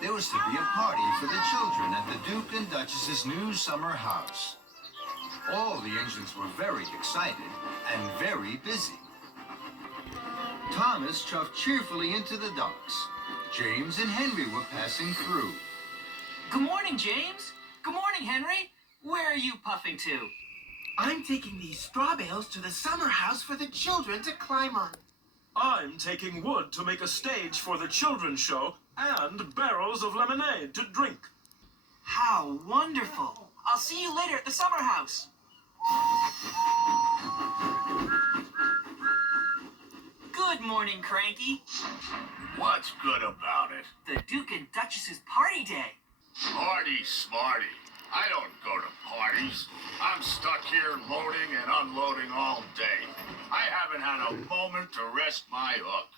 There was to be a party for the children at the Duke and Duchess's new summer house. All the engines were very excited and very busy. Thomas chuffed cheerfully into the docks. James and Henry were passing through. Good morning, James. Good morning, Henry. Where are you puffing to? I'm taking these straw bales to the summer house for the children to climb on. I'm taking wood to make a stage for the children's show and barrels of lemonade to drink. How wonderful. I'll see you later at the summer house. Good morning, Cranky. What's good about it? The Duke and Duchess's party day. Party smarty. I don't go to parties. I'm stuck here loading and unloading all day. I haven't had a moment to rest my hook.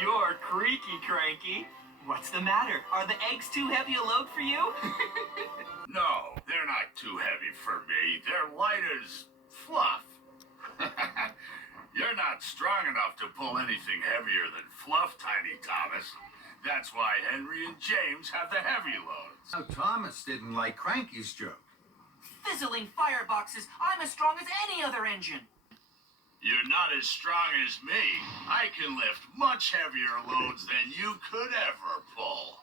You're creaky, Cranky. What's the matter? Are the eggs too heavy a load for you? No, they're not too heavy for me. They're light as fluff. You're not strong enough to pull anything heavier than fluff, Tiny Thomas. That's why Henry and James have the heavy loads. Now, Thomas didn't like Cranky's joke. Fizzling fireboxes. I'm as strong as any other engine. You're not as strong as me. I can lift much heavier loads than you could ever pull.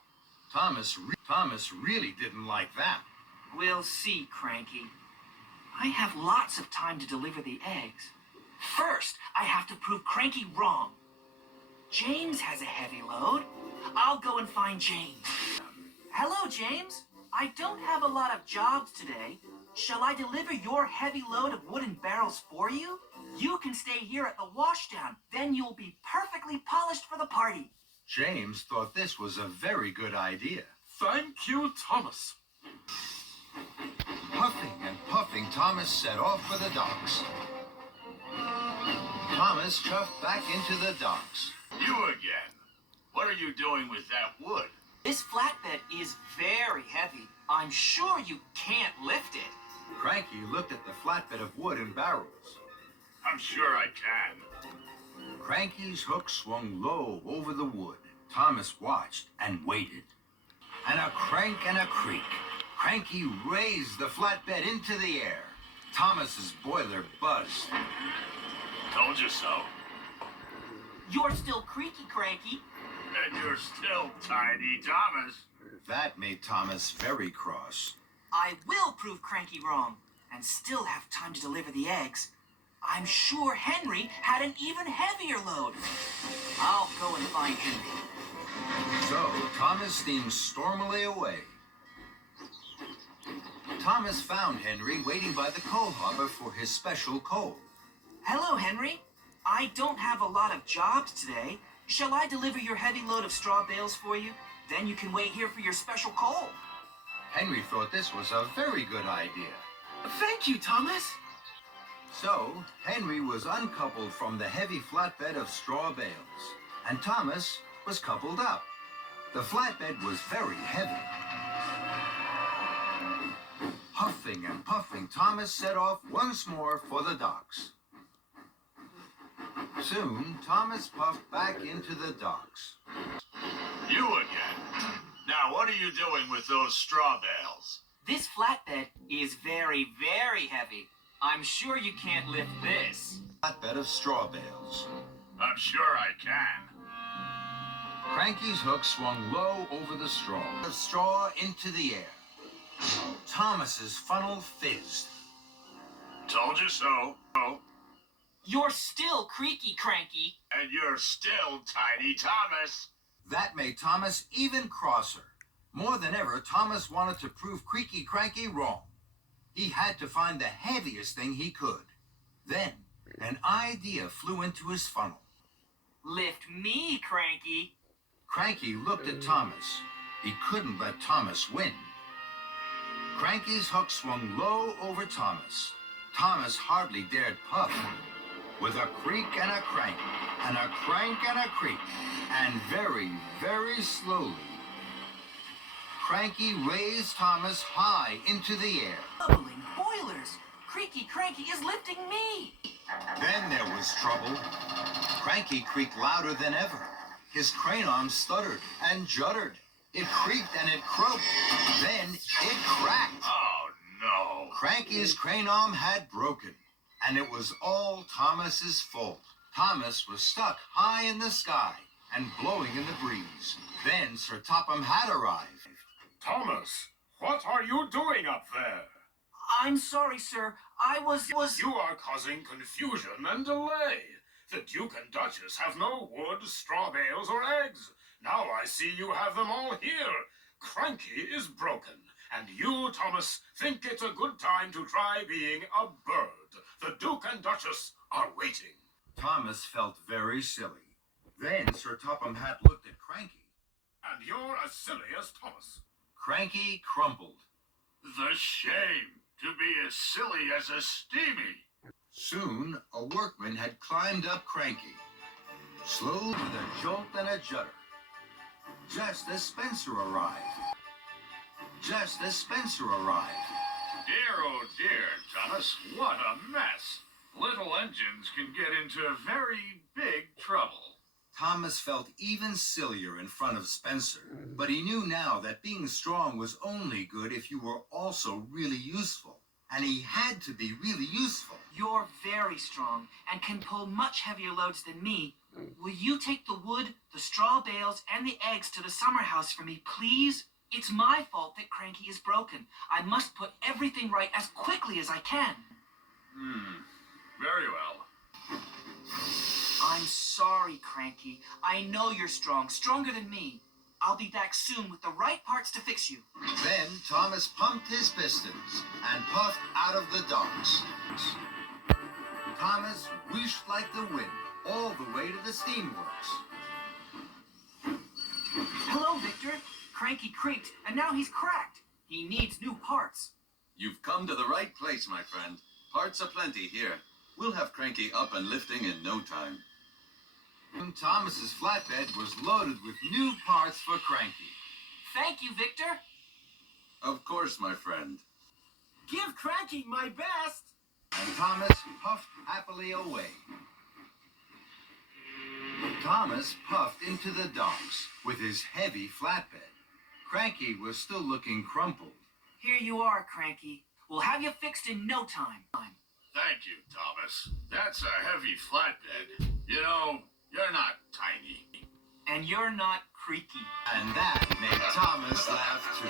Thomas really didn't like that. We'll see, Cranky. I have lots of time to deliver the eggs. First, I have to prove Cranky wrong. James has a heavy load. I'll go and find James. Hello, James. I don't have a lot of jobs today. Shall I deliver your heavy load of wooden barrels for you? You can stay here at the washdown. Then you'll be perfectly polished for the party. James thought this was a very good idea. Thank you, Thomas. Puffing and puffing, Thomas set off for the docks. Thomas chuffed back into the docks. You again. What are you doing with that wood? This flatbed is very heavy. I'm sure you can't lift it. Cranky looked at the flatbed of wood and barrels. I'm sure I can. Cranky's hook swung low over the wood. Thomas watched and waited. And a crank and a creak. Cranky raised the flatbed into the air. Thomas's boiler buzzed. Told you so. You're still creaky, Cranky. And you're still Tiny Thomas. That made Thomas very cross. I will prove Cranky wrong and still have time to deliver the eggs. I'm sure Henry had an even heavier load. I'll go and find Henry. So Thomas steamed stormily away. Thomas found Henry waiting by the coal hopper for his special coal. Hello, Henry. I don't have a lot of jobs today. Shall I deliver your heavy load of straw bales for you? Then you can wait here for your special coal. Henry thought this was a very good idea. Thank you, Thomas. So, Henry was uncoupled from the heavy flatbed of straw bales, and Thomas was coupled up. The flatbed was very heavy. Huffing and puffing, Thomas set off once more for the docks. Soon, Thomas puffed back into the docks. You again. Now, what are you doing with those straw bales? This flatbed is very, very heavy. I'm sure you can't lift this. Flatbed of straw bales. I'm sure I can. Cranky's hook swung low over the straw. The straw into the air. Thomas's funnel fizzed. Told you so. You're still creaky, Cranky. And you're still Tiny Thomas. That made Thomas even crosser. More than ever, Thomas wanted to prove Creaky Cranky wrong. He had to find the heaviest thing he could. Then, an idea flew into his funnel. Lift me, Cranky. Cranky looked at Thomas. He couldn't let Thomas win. Cranky's hook swung low over Thomas. Thomas hardly dared puff. With a creak and a crank, and a crank and a creak, and very, very slowly, Cranky raised Thomas high into the air. Bubbling boilers. Creaky Cranky is lifting me. Then there was trouble. Cranky creaked louder than ever. His crane arm stuttered and juddered. It creaked and it croaked. Then it cracked. Oh, no. Cranky's crane arm had broken, and it was all Thomas's fault. Thomas was stuck high in the sky and blowing in the breeze. Then Sir Topham had arrived. Thomas, what are you doing up there? I'm sorry, sir. I was... You are causing confusion and delay. The Duke and Duchess have no wood, straw bales, or eggs. Now I see you have them all here. Cranky is broken, and you, Thomas, think it's a good time to try being a bird. The Duke and Duchess are waiting. Thomas felt very silly. Then Sir Topham Hatt looked at Cranky. And you're as silly as Thomas. Cranky crumpled. The shame to be as silly as a steamy. Soon, a workman had climbed up Cranky, slowly with a jolt and a judder. Just as Spencer arrived. Dear, oh dear, Thomas, what a mess. Little engines can get into very big trouble. Thomas felt even sillier in front of Spencer, but he knew now that being strong was only good if you were also really useful. And he had to be really useful. You're very strong and can pull much heavier loads than me. Will you take the wood, the straw bales, and the eggs to the summer house for me, please? It's my fault that Cranky is broken. I must put everything right as quickly as I can. Very well. I'm sorry, Cranky. I know you're strong, stronger than me. I'll be back soon with the right parts to fix you. Then Thomas pumped his pistons and puffed out of the docks. Thomas whooshed like the wind all the way to the steamworks. Hello, Victor. Cranky creaked, and now he's cracked. He needs new parts. You've come to the right place, my friend. Parts aplenty here. We'll have Cranky up and lifting in no time. Thomas's flatbed was loaded with new parts for Cranky. Thank you, Victor. Of course, my friend. Give Cranky my best. And Thomas puffed happily away. Thomas puffed into the docks with his heavy flatbed. Cranky was still looking crumpled. Here you are, Cranky. We'll have you fixed in no time. Thank you, Thomas. That's a heavy flatbed. You know, you're not tiny. And you're not creaky. And that made Thomas laugh too.